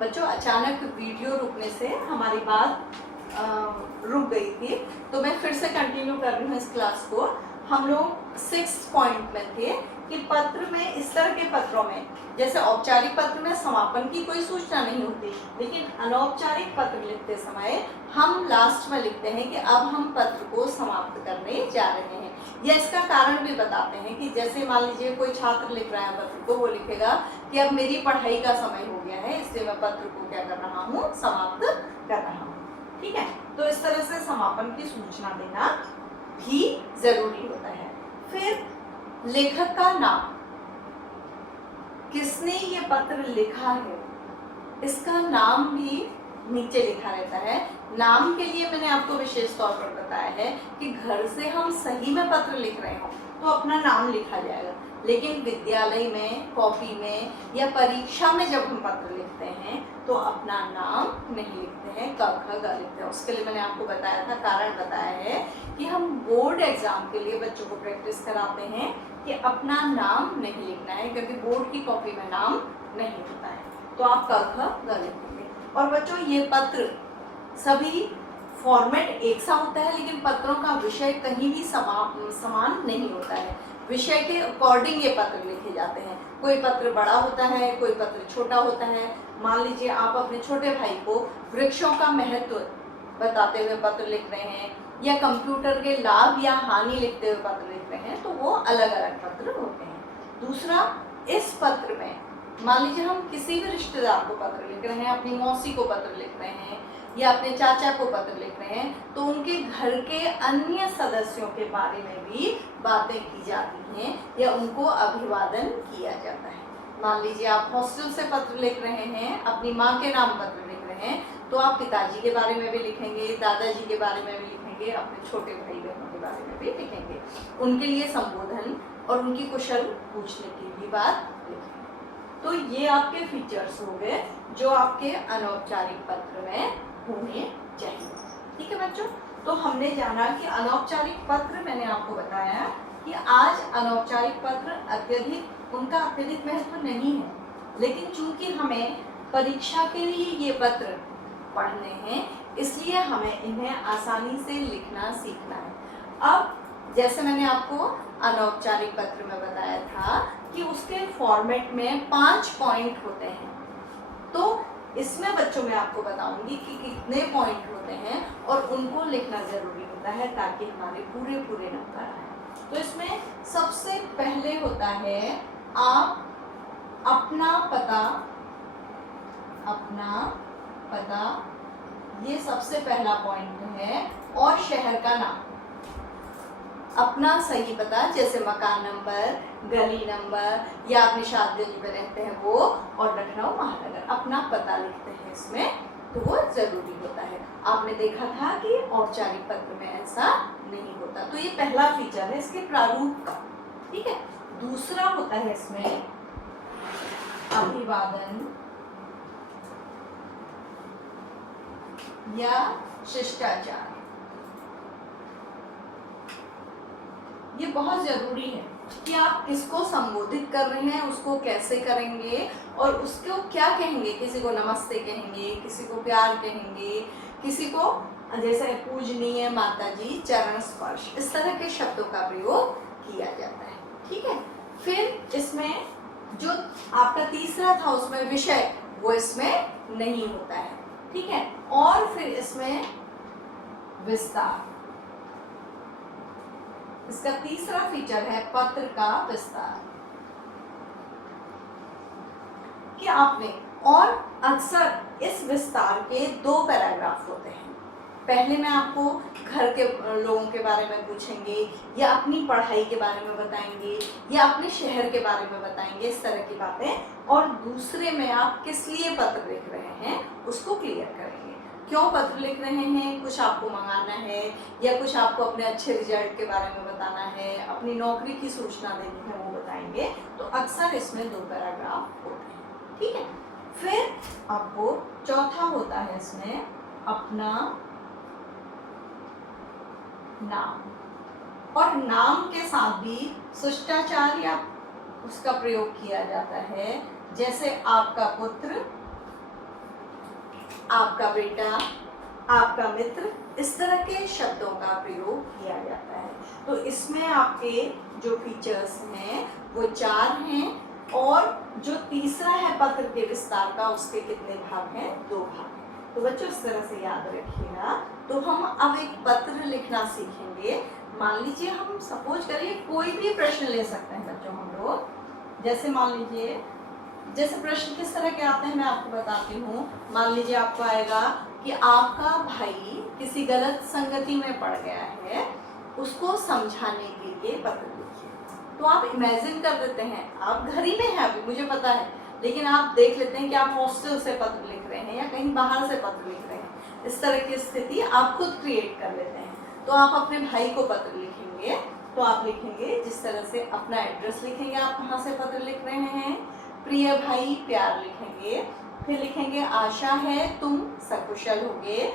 बच्चों अचानक वीडियो रुकने से हमारी बात रुक गई थी, तो मैं फिर से कंटिन्यू कर रही हूँ इस क्लास को। हम लोग 6 पॉइंट में थे कि पत्र में, इस तरह के पत्रों में, जैसे औपचारिक पत्र में समापन की कोई सूचना नहीं होती, लेकिन अनौपचारिक पत्र लिखते समय हम लास्ट में लिखते हैं कि अब हम पत्र को समाप्त करने जा रहे हैं। या इसका कारण भी बताते हैं कि जैसे मान लीजिए कोई छात्र लिख रहा है पत्र को, वो लिखेगा कि अब मेरी पढ़ाई का समय हो गया है, इसलिए मैं पत्र को क्या कर रहा हूँ, समाप्त कर रहा हूँ। ठीक है, तो इस तरह से समापन की सूचना देना भी जरूरी होता है। फिर लेखक का नाम, किसने ये पत्र लिखा है, इसका नाम भी नीचे लिखा रहता है। नाम के लिए मैंने आपको विशेष तौर पर बताया है कि घर से हम सही में पत्र लिख रहे हो तो अपना नाम लिखा जाएगा, लेकिन विद्यालय में, कॉपी में या परीक्षा में जब हम पत्र लिखते हैं तो अपना नाम नहीं लिखते हैं, क ख ग लिखते हैं। उसके लिए मैंने आपको बताया था, कारण बताया है कि हम बोर्ड एग्जाम के लिए बच्चों को प्रैक्टिस कराते हैं कि अपना नाम नहीं लिखना है, क्योंकि बोर्ड की कॉपी में नाम नहीं होता है, तो आप क ख ग लिखेंगे। और बच्चों ये पत्र सभी फॉर्मेट एक सा होता है, लेकिन पत्रों का विषय कहीं भी समान नहीं होता है। विषय के अकॉर्डिंग ये पत्र लिखे जाते हैं। कोई पत्र बड़ा होता है, कोई पत्र छोटा होता है। मान लीजिए आप अपने छोटे भाई को वृक्षों का महत्व बताते हुए पत्र लिख रहे हैं, या कंप्यूटर के लाभ या हानि लिखते हुए पत्र लिख रहे हैं, तो वो अलग अलग पत्र होते हैं। दूसरा, इस पत्र में मान लीजिए हम किसी भी रिश्तेदार को पत्र लिख रहे हैं, अपनी मौसी को पत्र लिख रहे हैं या अपने चाचा को पत्र लिख रहे हैं, तो उनके घर के अन्य सदस्यों के बारे में भी बातें की जाती हैं या उनको अभिवादन किया जाता है। मान लीजिए आप हॉस्टल से पत्र लिख रहे हैं, अपनी माँ के नाम पत्र लिख रहे हैं, तो आप पिताजी के बारे में भी लिखेंगे, दादाजी के बारे में भी लिखेंगे, अपने छोटे भाई बहनों के बारे में भी लिखेंगे, उनके लिए संबोधन और उनकी कुशल पूछने की भी बात लिखेंगे। तो ये आपके फीचर्स हो गए जो आपके अनौपचारिक पत्र में होने चाहिए। ठीक है बच्चों, तो हमने जाना कि अनौपचारिक पत्र, मैंने आपको बताया कि आज अनौपचारिक पत्र उनका अत्यधिक महत्व नहीं है, लेकिन चूंकि हमें परीक्षा के लिए ये पत्र पढ़ने हैं, इसलिए हमें इन्हें आसानी से लिखना सीखना है। अब जैसे मैंने आपको अनौपचारिक पत्र में बताया था कि उसके फॉर्मेट में 5 पॉइंट होते हैं, तो इसमें बच्चों में आपको बताऊंगी कि कितने पॉइंट होते हैं और उनको लिखना जरूरी होता है ताकि हमारे पूरे नंबर आए। तो इसमें सबसे पहले होता है आप अपना पता, ये सबसे पहला पॉइंट है, और शहर का नाम। अपना सही पता, जैसे मकान नंबर, गली नंबर, या अपनी शादी में रहते हैं वो, और लखनऊ महानगर, अपना पता लिखते हैं इसमें, तो वो जरूरी होता है। आपने देखा था कि औपचारिक पत्र में ऐसा नहीं होता, तो ये पहला फीचर है इसके प्रारूप का। ठीक है, दूसरा होता है इसमें अभिवादन या शिष्टाचार। ये बहुत जरूरी है कि आप किसको संबोधित कर रहे हैं, उसको कैसे करेंगे और उसको क्या कहेंगे। किसी को नमस्ते कहेंगे, किसी को प्यार कहेंगे, किसी को जैसे पूजनीय माताजी, चरण स्पर्श, इस तरह के शब्दों का प्रयोग किया जाता है। ठीक है, फिर इसमें जो आपका तीसरा था उसमें विषय, वो इसमें नहीं होता है। ठीक है, और फिर इसमें विस्तार, इसका तीसरा फीचर है पत्र का विस्तार, कि आपने, और अक्सर इस विस्तार के 2 पैराग्राफ होते हैं। पहले में आपको घर के लोगों के बारे में पूछेंगे, या अपनी पढ़ाई के बारे में बताएंगे, या अपने शहर के बारे में बताएंगे, इस तरह की बातें। और दूसरे में आप किस लिए पत्र लिख रहे हैं उसको क्लियर करेंगे, क्यों पत्र लिख रहे हैं, कुछ आपको मंगाना है, या कुछ आपको अपने अच्छे रिजल्ट के बारे में बताना है, अपनी नौकरी की सूचना देनी है, वो बताएंगे। तो अक्सर इसमें 2 पैराग्राफ होते हैं। ठीक है, फिर आपको चौथा होता है इसमें अपना नाम, और नाम के साथ भी शिष्टाचार या उसका प्रयोग किया जाता है, जैसे आपका पुत्र, आपका बेटा, आपका मित्र, इस तरह के शब्दों का प्रयोग किया जाता है। तो इसमें आपके जो फीचर्स हैं वो 4 हैं, और जो तीसरा है पत्र के विस्तार का, उसके कितने भाग हैं? 2 भाग हैं। तो बच्चों इस तरह से याद रखिएगा। तो हम अब एक पत्र लिखना सीखेंगे। मान लीजिए हम सपोज करिए कोई भी प्रश्न ले सकते हैं बच्चों हम लोग। जैसे मान लीजिए, जैसे प्रश्न किस तरह के आते हैं मैं आपको बताती हूँ। मान लीजिए आपको आएगा कि आपका भाई किसी गलत संगति में पड़ गया है, उसको समझाने के लिए पत्र लिखिए। तो आप इमेजिन कर देते हैं, आप घर ही में हैं अभी, मुझे पता है, लेकिन आप देख लेते हैं कि आप हॉस्टल से पत्र लिख रहे हैं या कहीं बाहर से पत्र लिख रहे हैं। इस तरह की स्थिति आप खुद क्रिएट कर लेते हैं। तो आप अपने भाई को पत्र लिखेंगे, तो आप लिखेंगे जिस तरह से अपना एड्रेस लिखेंगे, आप कहाँ से पत्र लिख रहे हैं, प्रिय भाई प्यार लिखेंगे। फिर लिखेंगे आशा है तुम सकुशल होगे,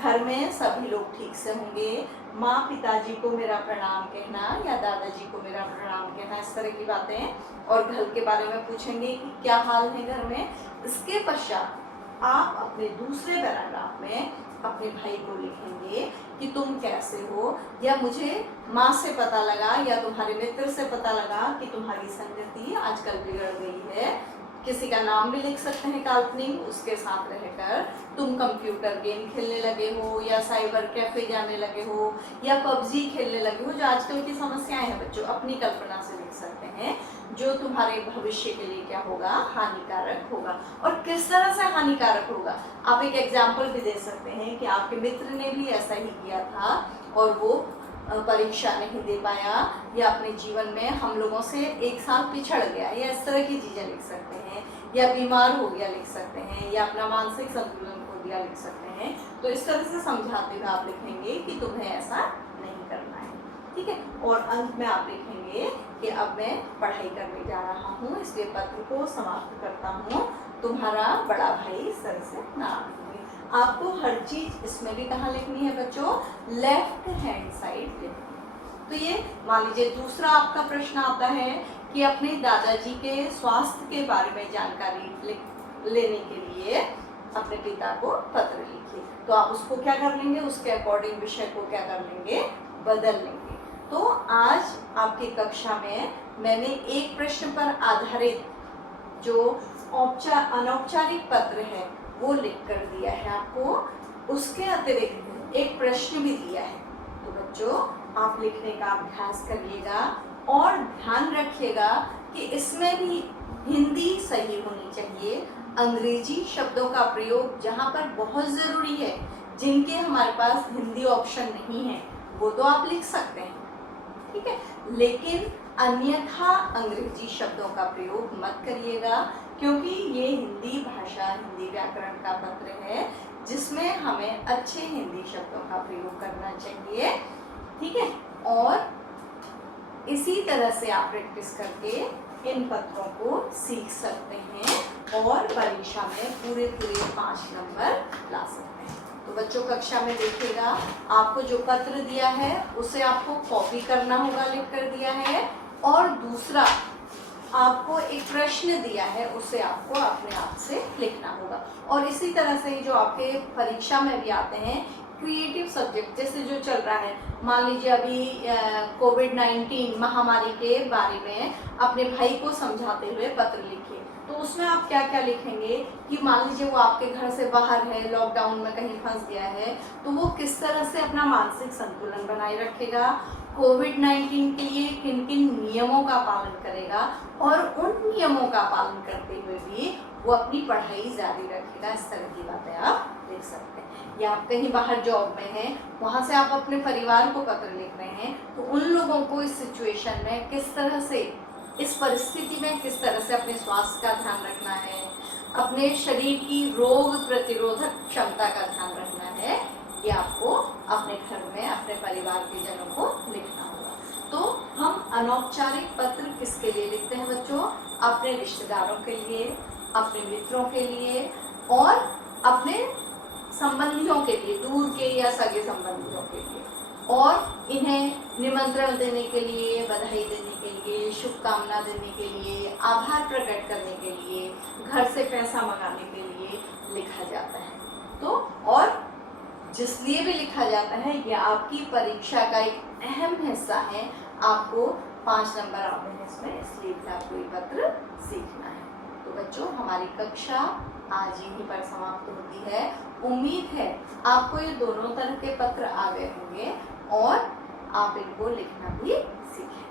घर में सभी लोग ठीक से होंगे, माँ पिताजी को मेरा प्रणाम कहना या दादाजी को मेरा प्रणाम कहना, इस तरह की बातें। और घर के बारे में पूछेंगे कि क्या हाल है घर में। इसके पश्चात आप अपने दूसरे पैराग्राफ में अपने भाई को लिखेंगे कि तुम कैसे हो, या मुझे माँ से पता लगा या तुम्हारे मित्र से पता लगा कि तुम्हारी संगति आजकल बिगड़ गई है। किसी का नाम भी लिख सकते हैं काल्पनिक, उसके साथ रहकर तुम कंप्यूटर गेम खेलने लगे हो, या साइबर कैफे जाने लगे हो, या पबजी खेलने लगे हो, जो आजकल की समस्याएं हैं बच्चों, अपनी कल्पना से लिख सकते हैं, जो तुम्हारे भविष्य के लिए क्या होगा, हानिकारक होगा। और किस तरह से हानिकारक होगा, आप एक एग्जाम्पल भी दे सकते हैं कि आपके मित्र ने भी ऐसा ही किया था और वो परीक्षा नहीं दे पाया, या अपने जीवन में हम लोगों से 1 साल पिछड़ गया, या इस तरह की चीज़ें लिख सकते हैं, या बीमार हो गया लिख सकते हैं, या अपना मानसिक संतुलन खो दिया लिख सकते हैं। तो इस तरह से समझाते हुए आप लिखेंगे कि तुम्हें ऐसा नहीं करना है, ठीक है। और अंत में आप लिखेंगे कि अब मैं पढ़ाई करने जा रहा हूँ, इसलिए पत्र को समाप्त करता हूँ, तुम्हारा बड़ा भाई, इस तरह से नाम। आपको हर चीज इसमें भी कहाँ लिखनी है बच्चों, लेफ्ट हैंड साइड लिखनी। तो ये मान लीजिए दूसरा आपका प्रश्न आता है कि अपने दादाजी के स्वास्थ्य के बारे में जानकारी लेने के लिए अपने पिता को पत्र लिखिए। तो आप उसको क्या कर लेंगे, उसके अकॉर्डिंग विषय को क्या कर लेंगे, बदल लेंगे। तो आज आपकी कक्षा में मैंने एक प्रश्न पर आधारित जो अनौपचारिक पत्र है वो लिख कर दिया है आपको, उसके अतिरिक्त एक प्रश्न भी दिया है। तो बच्चों आप लिखने का अभ्यास करिएगा और ध्यान रखिएगा कि इसमें भी हिंदी सही होनी चाहिए। अंग्रेजी शब्दों का प्रयोग जहाँ पर बहुत ज़रूरी है, जिनके हमारे पास हिंदी ऑप्शन नहीं है, वो तो आप लिख सकते हैं, ठीक है, लेकिन अन्यथा अंग्रेजी शब्दों का प्रयोग मत करिएगा, क्योंकि ये हिंदी भाषा, हिंदी व्याकरण का पत्र है, जिसमें हमें अच्छे हिंदी शब्दों का प्रयोग करना चाहिए, ठीक है। और इसी तरह से आप प्रैक्टिस करके इन पत्रों को सीख सकते हैं और परीक्षा में पूरे 5 नंबर ला सकते हैं। तो बच्चों कक्षा में देखिएगा, आपको जो पत्र दिया है उसे आपको कॉपी करना होगा, लिख कर दिया है, और दूसरा आपको एक प्रश्न दिया है, उसे आपको अपने आप से लिखना होगा। और इसी तरह से जो आपके परीक्षा में भी आते हैं क्रिएटिव सब्जेक्ट, जैसे जो चल रहा है, मान लीजिए अभी कोविड-19 महामारी के बारे में अपने भाई को समझाते हुए पत्र लिखिए। तो उसमें आप क्या क्या लिखेंगे कि मान लीजिए वो आपके घर से बाहर है, लॉकडाउन में कहीं फंस गया है, तो वो किस तरह से अपना मानसिक संतुलन बनाए रखेगा, कोविड-19 के लिए किन किन नियमों का पालन करेगा, और उन नियमों का पालन करते हुए भी वो अपनी पढ़ाई जारी रखेगा। इस तरह की बातें आप लिख सकते हैं। या आप कहीं बाहर जॉब में हैं, वहाँ से आप अपने परिवार को पत्र लिख रहे हैं, तो उन लोगों को इस सिचुएशन में किस तरह से, इस परिस्थिति में किस तरह से अपने स्वास्थ्य का ध्यान रखना है, अपने शरीर की रोग प्रतिरोधक क्षमता का ध्यान रखना है, ये आपको अपने घर में अपने परिवार के जनों को लिखना होगा। तो हम अनौपचारिक पत्र किसके लिए लिखते हैं बच्चों, अपने रिश्तेदारों के लिए, अपने मित्रों के लिए, और अपने संबंधियों के लिए, दूर के या सगे संबंधियों के लिए, और इन्हें निमंत्रण देने के लिए, बधाई देने के लिए, शुभकामना देने के लिए, आभार प्रकट करने के लिए, घर से पैसा मंगाने के लिए लिखा जाता है। तो और जिस लिए भी लिखा जाता है ये आपकी परीक्षा का एक अहम हिस्सा है। आपको 5 नंबर आते हैं इसमें, इसलिए भी आपको ये पत्र सीखना है। तो बच्चों हमारी कक्षा आज यहीं पर समाप्त होती है। उम्मीद है आपको ये दोनों तरह के पत्र आ गए होंगे और आप इनको लिखना भी सीखें।